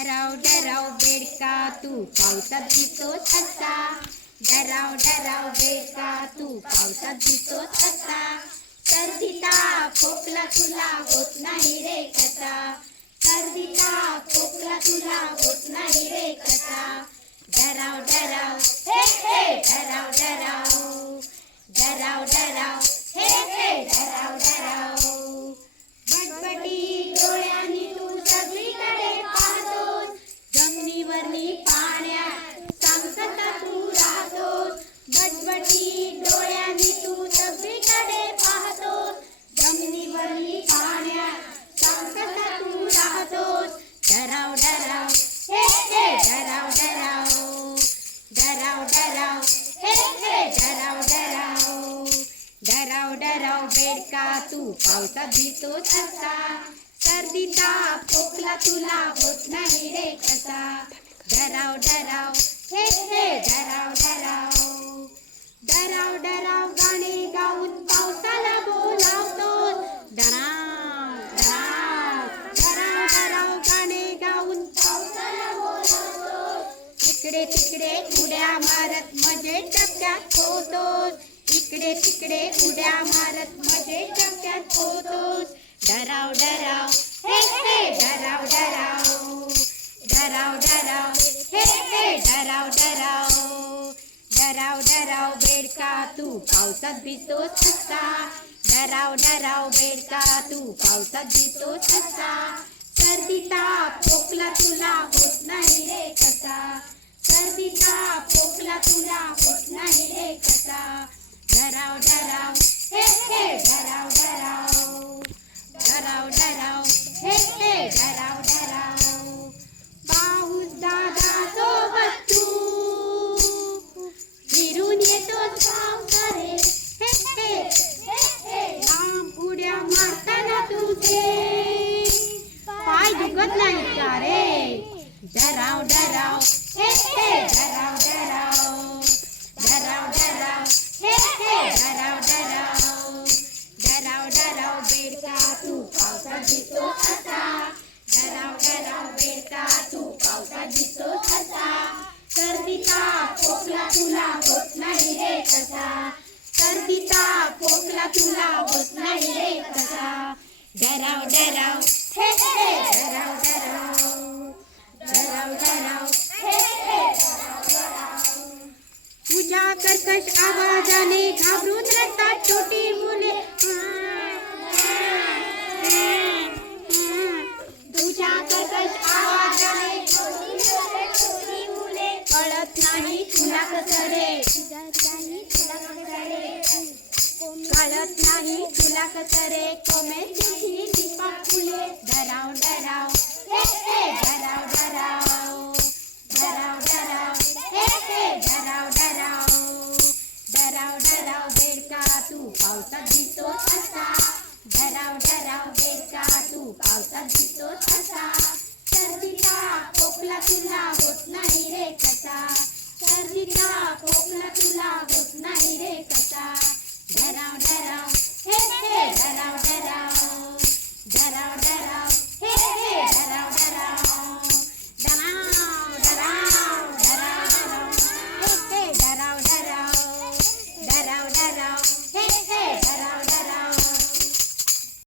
डराव डराव बेडका तू पावसात दिसतोस असा डराव डराव बेडका तू पावसात दिसतोस असा सर्दीता खोकला तुला होत नाही रे कसा. सर्दीता खोकला तुला होत नाही रे कसा. डराव डराव हे हे डराव डराव. डराव डराव हे हे डराव डराव. डराव बेडका तू पावसात भिजतोस असा. सर्दीचा खोकला तुला होत नाही रे कसा. डराव डराव हे हे डराव डराव डराव डराव गाणे गाऊन पावसाला बोलावतो डराव डराव डराव डराव गाणे गाऊन पावसाला बोलावतो इकडे तिकडे उड्या मारत मजे टप्प्यात होतो. इकडे तिकडे उड्या मारत मजे टप्प्यात होतोस डराव डराव हे हे डराव डराव. डराव डराव हे हे डराव डराव. डराव डराव बेडका तू पावसात भिजतोस असा डराव डराव बेडका तू पावसात भिजतोस ससा सर्दी ताप खोकला तुला होत नाही रे कसा सर्दीचा खोकला तुला होत नाही रे पाय दुखत नाही का रे डराव डराव हे हे डराव डराव डराव डराव हे हे डराव डराव डराव डराव बेडका तू पावसात दिसतो असा डराव डराव बेडका तू पावसात दिसतो असा सर्दीचा खोकला तुला होत नाही रे कसा सर्दीचा खोकला तुला होत नाही रे कसा डराव डराव हे हे तुझ्या कर्कश आवाजाने घाबरून रडतात छोटी मुले. तुझ्या कर्कश आवाजाने छोटी मुले, कळत नाही तुला कसरे. कळत नाही तुला कसं रे डराव डराव डराव डराव बेडका तू पावसात दिसतो असा. डराव डराव बेडका तू पावसात दिसतो असा. सर्दीचा खोकला तुला होत नाही रे कसा. सर्दीचा खोकला तुला होत नाही रे कसा. डराव